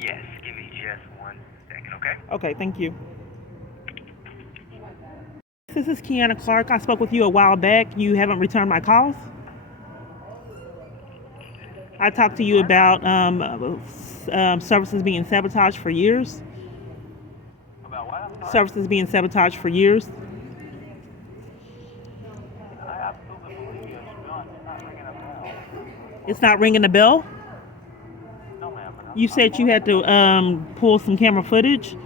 Yes, give me just 1 second, okay? Okay, thank you. This is Kiana Clark. I spoke with you a while back. You haven't returned my calls. I talked to you about services being sabotaged for years. About what? I'm sorry? Services being sabotaged for years. I absolutely believe you. To be honest, it's not ringing a bell. It's not ringing a bell. No, ma'am, but You I'm said you pulling had the to notes here. pull some camera footage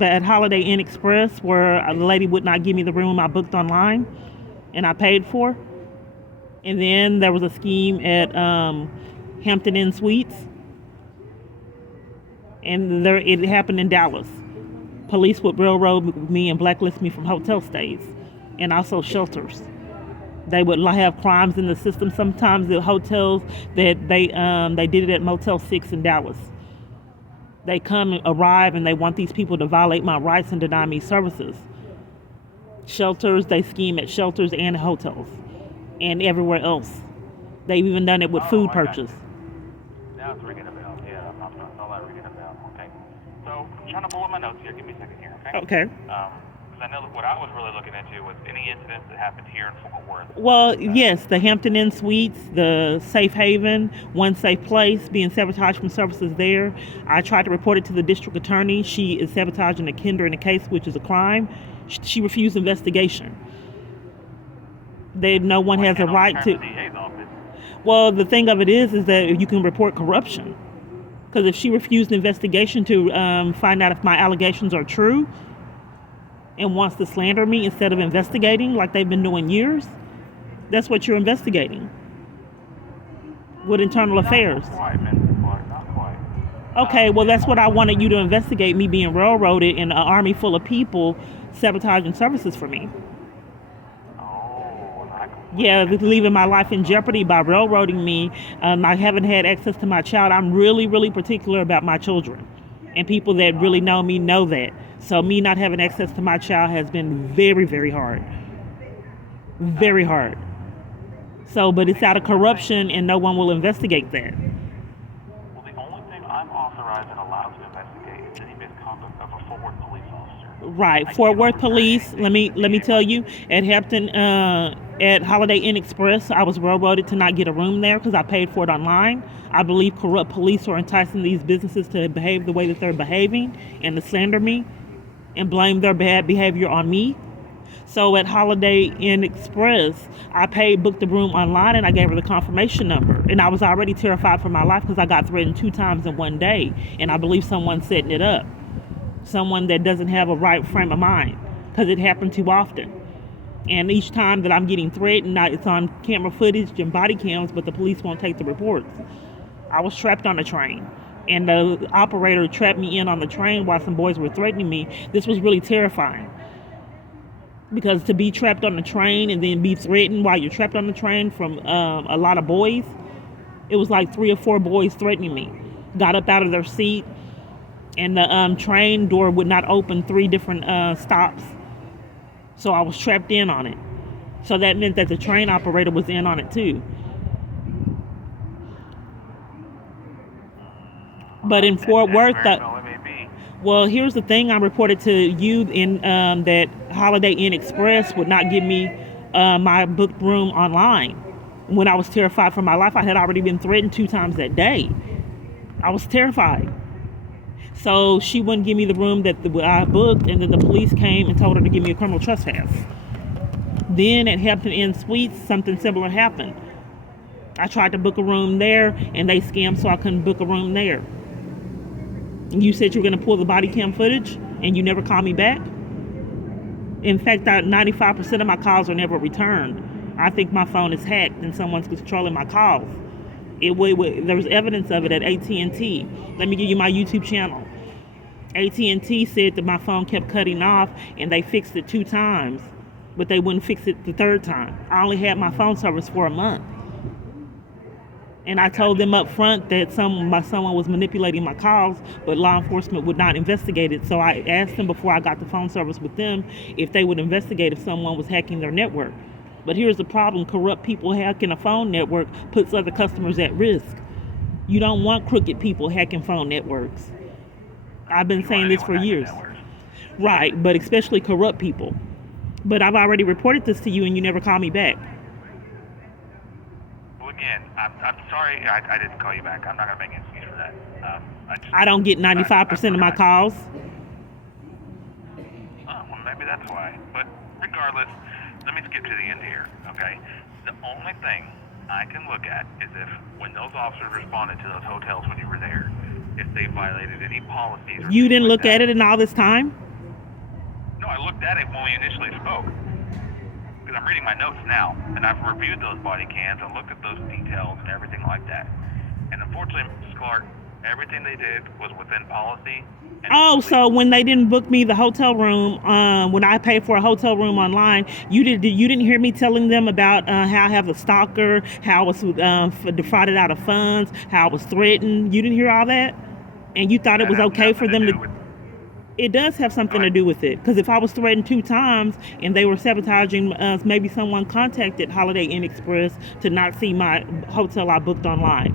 at Holiday Inn Express where the lady would not give me the room I booked online and I paid for. And then there was a scheme at Hampton Inn Suites, and it happened in Dallas. Police would railroad me and blacklist me from hotel stays and also shelters. They would have crimes in the system. Sometimes the hotels that they did it at Motel 6 in Dallas. They come and arrive and they want these people to violate my rights and deny me services. Shelters, they scheme at shelters and hotels and everywhere else. They've even done it with Oh, food I got purchase. you. Now it's ringing a bell. Yeah, I'm not ringing a bell. Okay. So, I'm trying to pull up my notes here. Give me a second here, okay? Okay. Because I know what I was really looking into was any incidents that happened here in Fort Worth. Well, yes, the Hampton Inn Suites, the Safe Haven, One Safe Place, being sabotaged from services there. I tried to report it to the district attorney. She is sabotaging a Kinder in a case, which is a crime. She refused investigation. No one Why has a can't right overturn to. the DA's office? Well, the thing of it is that you can report corruption. Because if she refused investigation to find out if my allegations are true and wants to slander me instead of investigating like they've been doing years, that's what you're investigating with internal affairs. Not quite, Mr. Clark, not quite. Okay, well, that's what I wanted you to investigate, me being railroaded in an army full of people sabotaging services for me. Oh, I completely Yeah, understand. leaving my life in jeopardy by railroading me. I haven't had access to my child. I'm really, really particular about my children. And people that really know me know that. So me not having access to my child has been very, very hard. Very hard. So, but it's out of corruption and no one will investigate that. Well, the only thing I'm authorized and allowed to investigate is any misconduct of a Fort Worth police officer. Right. I Fort can't Worth overturn Police, let anything me the tell DA you, at Hampton, at Holiday Inn Express, I was railroaded to not get a room there because I paid for it online. I believe corrupt police are enticing these businesses to behave the way that they're behaving and to slander me and blame their bad behavior on me. So at Holiday Inn Express, I booked the room online, and I gave her the confirmation number. And I was already terrified for my life because I got threatened 2 times in one day, and I believe someone's setting it up. Someone that doesn't have a right frame of mind because it happened too often. And each time that I'm getting threatened, it's on camera footage and body cams, but the police won't take the reports. I was trapped on a train, and the operator trapped me in on the train while some boys were threatening me. This was really terrifying because to be trapped on the train and then be threatened while you're trapped on the train from a lot of boys, it was like 3 or 4 boys threatening me. Got up out of their seat, and the train door would not open 3 different stops. So I was trapped in on it. So that meant that the train operator was in on it too. But in Fort And Worth, very well it may be. well, here's the thing. I reported to you in that Holiday Inn Express would not give me my booked room online. When I was terrified for my life, I had already been threatened 2 times that day. I was terrified. So she wouldn't give me the room that I booked, and then the police came and told her to give me a criminal trespass. Then at Hampton Inn Suites, something similar happened. I tried to book a room there, and they scammed, so I couldn't book a room there. You said you were going to pull the body cam footage, and you never called me back. In fact, 95% of my calls are never returned. I think my phone is hacked, and someone's controlling my calls. There was evidence of it at AT&T. Let me give you my YouTube channel. AT&T said that my phone kept cutting off, and they fixed it 2 times, but they wouldn't fix it the 3rd time. I only had my phone service for a month. And I told them up front that someone was manipulating my calls, but law enforcement would not investigate it. So I asked them before I got the phone service with them if they would investigate if someone was hacking their network. But here's the problem. Corrupt people hacking a phone network puts other customers at risk. You don't want crooked people hacking phone networks. I've been You saying want this for anyone hacking years. networks. Right, but especially corrupt people. But I've already reported this to you and you never call me back. Well, again, I'm sorry I didn't call you back. I'm not going to make an excuse for that. I don't get 95% of my calls. Oh, well, maybe that's why. But regardless, let me skip to the end here, okay? The only thing I can look at is if when those officers responded to those hotels when you were there, if they violated any policies or You things didn't like look at that. it in all this time? No, I looked at it when we initially spoke. Because I'm reading my notes now, and I've reviewed those body cams and looked at those details and everything like that. And unfortunately, Mrs. Clark, everything they did was within policy. And Oh, so when they didn't book me the hotel room, when I paid for a hotel room online, you didn't hear me telling them about how I have a stalker, how I was defrauded out of funds, how I was threatened. You didn't hear all that, and you thought it that was has okay for nothing them to to. do with. It does have Go something to ahead. do with it, because if I was threatened 2 times and they were sabotaging us, maybe someone contacted Holiday Inn Express to not see my hotel I booked online,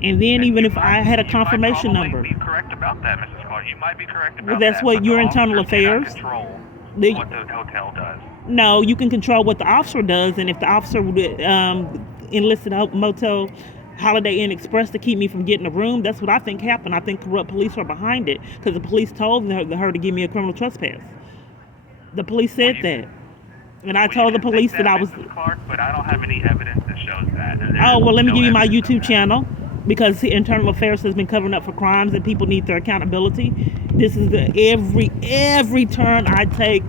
and then And even if I had a you might confirmation probably number. be correct about that, Mrs. Clark. You might be correct Well, about that's that, what but the your internal officer cannot affairs. control The- what the hotel does. No, you can control what the officer does, and if the officer would enlisted motel Holiday Inn Express to keep me from getting a room, that's what I think happened. I think corrupt police are behind it, because the police told her to give me a criminal trespass. The police said that, and I Well, you told the can think police that, that I was. Mrs. Clark, but I don't have any evidence that shows that. There Oh, is well, let me no give you my evidence of YouTube that. channel, because the internal affairs has been covering up for crimes and people need their accountability. This is every turn I take,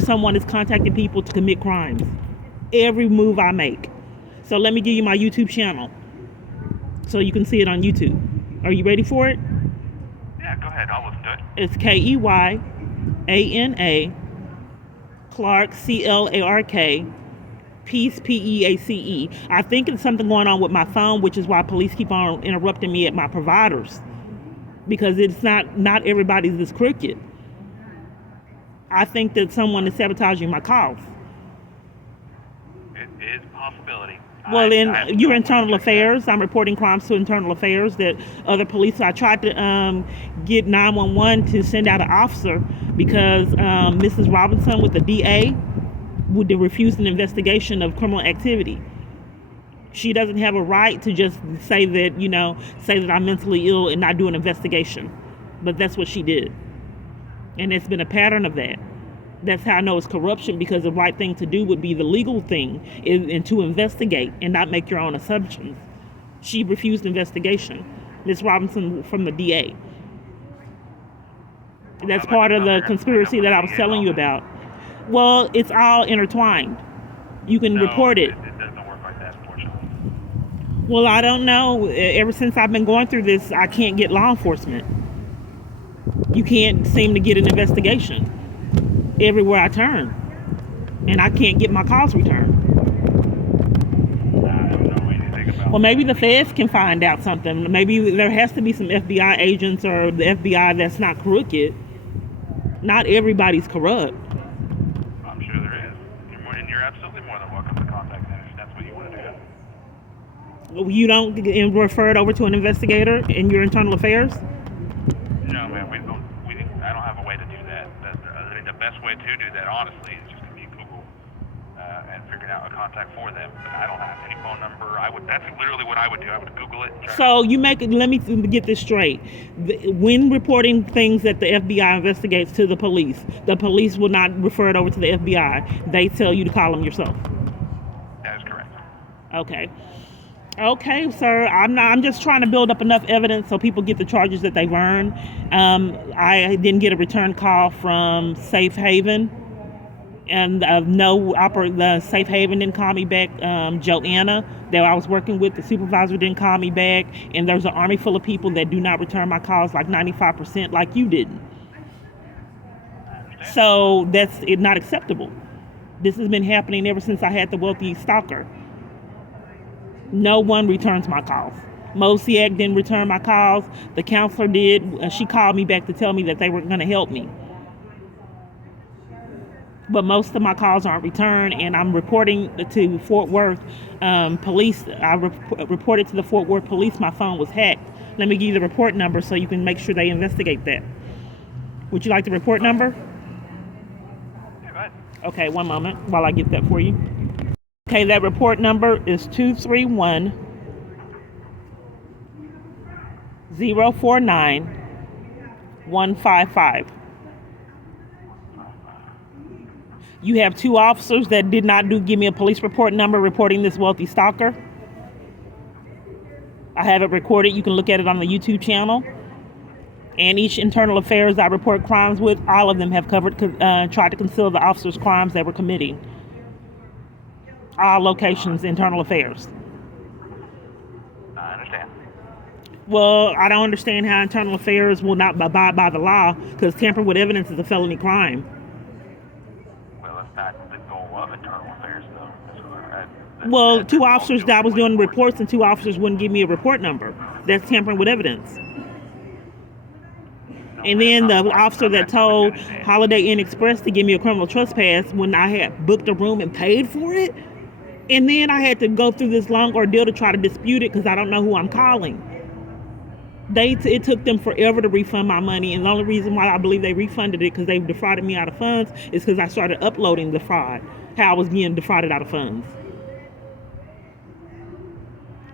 someone is contacting people to commit crimes. Every move I make. So let me give you my YouTube channel so you can see it on YouTube. Are you ready for it? Yeah, go ahead. I'll listen to it. It's KEYANA Clark CLARK Peace PEACE. I think it's something going on with my phone, which is why police keep on interrupting me at my providers, because it's not everybody's this crooked. I think that someone is sabotaging my calls. It is a possibility. Well, I in have your no way to internal check that. affairs, I'm reporting crimes to internal affairs that other police. I tried to get 911 to send out an officer because Mrs. Robinson with the DA would refuse an investigation of criminal activity. She doesn't have a right to just say that I'm mentally ill and not do an investigation. But that's what she did. And it's been a pattern of that. That's how I know it's corruption, because the right thing to do would be the legal thing and to investigate and not make your own assumptions. She refused investigation. Ms. Robinson from the DA. That's part of the conspiracy that I was telling you about. Well, it's all intertwined. You can No, report it. It doesn't work like that, unfortunately. Well, I don't know. Ever since I've been going through this, I can't get law enforcement. You can't seem to get an investigation everywhere I turn, and I can't get my calls returned. I don't know anything about Well, maybe the that. feds can find out something. Maybe there has to be some FBI agents or the FBI that's not crooked. Not everybody's corrupt. I'm sure there is. You're absolutely more than welcome to contact them if that's what you want to do. You don't refer it over to an investigator in your internal affairs? No, man, I don't have a way to do that. I mean, the best way to do that, honestly, is just to be Google and figuring out a contact for them. But I don't have any phone number. That's literally what I would do. I would Google it. So let me get this straight. When reporting things that the FBI investigates to the police will not refer it over to the FBI. They tell you to call them yourself. That is correct. Okay, sir. I'm just trying to build up enough evidence so people get the charges that they've earned. I didn't get a return call from Safe Haven, and the Safe Haven didn't call me back. Joanna, that I was working with, the supervisor didn't call me back, and there's an army full of people that do not return my calls, like 95%, like you didn't. So that's not acceptable. This has been happening ever since I had the wealthy stalker. No one returns my calls. Mosiak didn't return my calls. The counselor did. She called me back to tell me that they were going to help me. But most of my calls aren't returned, and I'm reporting to Fort Worth police. I reported to the Fort Worth police my phone was hacked. Let me give you the report number so you can make sure they investigate that. Would you like the report number? Yeah, go ahead. Okay, one moment while I get that for you. Okay, that report number is 231 049 155. You have two officers that did not give me a police report number reporting this wealthy stalker. I have it recorded. You can look at it on the YouTube channel. And each internal affairs I report crimes with, all of them have tried to conceal the officers' crimes they were committing. All locations, internal affairs. I understand. Well, I don't understand how internal affairs will not abide by the law, because tampering with evidence is a felony crime. Well, that's not the goal of internal affairs, though. Well, two officers that I was doing reports and two officers wouldn't give me a report number. That's tampering with evidence. And then the officer that told Holiday Inn Express to give me a criminal trespass when I had booked a room and paid for it. And then I had to go through this long ordeal to try to dispute it because I don't know who I'm calling. It took them forever to refund my money, and the only reason why I believe they refunded it because they defrauded me out of funds is because I started uploading the fraud, how I was being defrauded out of funds.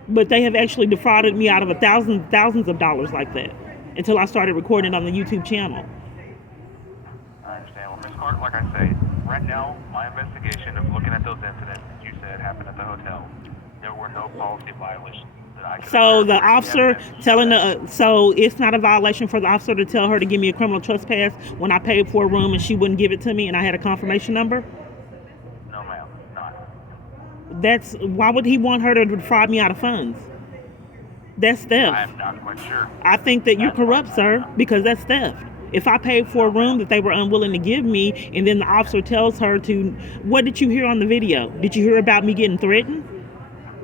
But they have actually defrauded me out of thousands of dollars like that until I started recording on the YouTube channel. I understand. Well, Ms. Clark, like I say, right now, my investigation of looking at those incidents that you said happened at the hotel, there were no policy violations. So the officer so it's not a violation for the officer to tell her to give me a criminal trespass when I paid for a room and she wouldn't give it to me and I had a confirmation number? No, ma'am, That's it's not. why would he want her to defraud me out of funds? That's theft. I'm not quite sure. I think that you're corrupt, sir, because that's theft. If I paid for a room that they were unwilling to give me and then the officer tells her to, what did you hear on the video? Did you hear about me getting threatened?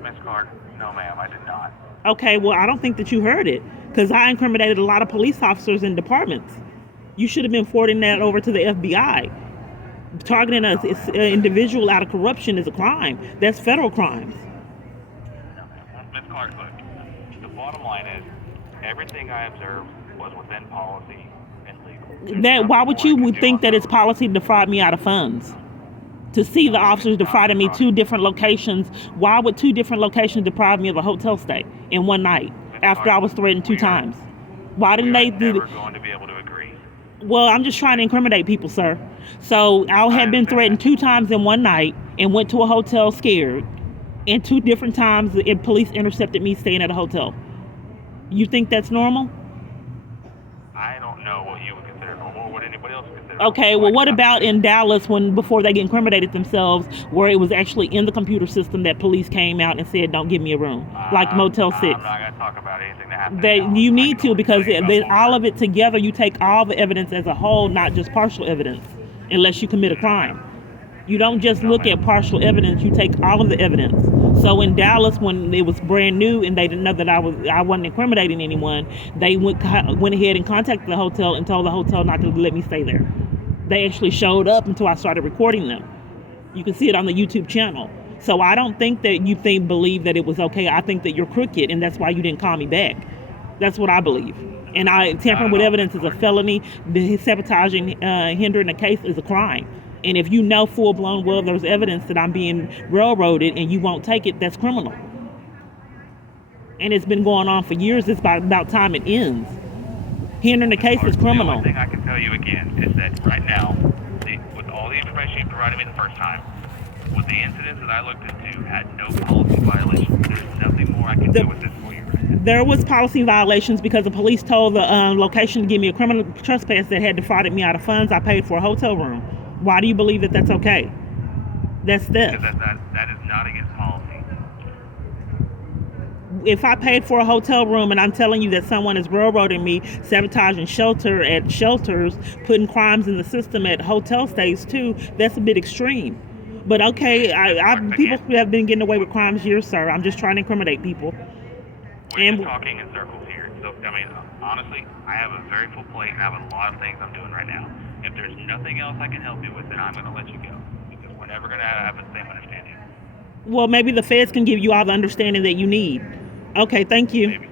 Ms. Clark, no, ma'am, I did not. Okay, well, I don't think that you heard it because I incriminated a lot of police officers and departments. You should have been forwarding that over to the FBI. Targeting an individual out of corruption is a crime. That's federal crimes. No, ma'am. Ms. Clark, look, the bottom line is everything I observed was within policy and legal. Why would you think that it's policy to defraud me out of funds? To see the officers defrauding me two different locations, why would two different locations deprive me of a hotel stay in one night after I was threatened two times? Why didn't they do We're never going to be able to agree. Well, I'm just trying to incriminate people, sir. So I had been threatened two times in one night and went to a hotel scared. And two different times the police intercepted me staying at a hotel. You think that's normal? I don't know what you would consider normal or what anybody else would consider Okay, normal. well, what about in Dallas before they incriminated themselves, where it was actually in the computer system that police came out and said, don't give me a room, like Motel 6? I'm not going to talk about anything that happened. You need to, because all of it together, you take all the evidence as a whole, not just partial evidence, unless you commit a crime. You don't just look at partial evidence, you take all of the evidence. So in Dallas, when it was brand new and they didn't know that I wasn't incriminating anyone, they went ahead and contacted the hotel and told the hotel not to let me stay there. They actually showed up until I started recording them. You can see it on the YouTube channel. So I don't think that you believe that it was okay. I think that you're crooked, and that's why you didn't call me back. That's what I believe. And tampering with evidence is a felony. Sabotaging, hindering a case is a crime. And if you know full-blown, well, there's evidence that I'm being railroaded and you won't take it, that's criminal. And it's been going on for years. It's about time it ends. Hindering the case is criminal. The only thing I can tell you again is that right now, with all the information you provided me the first time, with the incidents that I looked into had no policy violations. There's nothing more I can do with this for you right now. There was policy violations because the police told the location to give me a criminal trespass that had defrauded me out of funds I paid for a hotel room. Why do you believe that that's okay? That's theft. Because that is not against policy. If I paid for a hotel room and I'm telling you that someone is railroading me, sabotaging shelters, putting crimes in the system at hotel stays too, that's a bit extreme. But okay, people have been getting away with crimes years, sir. I'm just trying to incriminate people. We're just talking in circles here. So, I mean, honestly, I have a very full plate and I have a lot of things I'm doing right now. If there's nothing else I can help you with, then I'm going to let you go. Because we're never going to have the same understanding. Well, maybe the feds can give you all the understanding that you need. Okay, thank you. Maybe.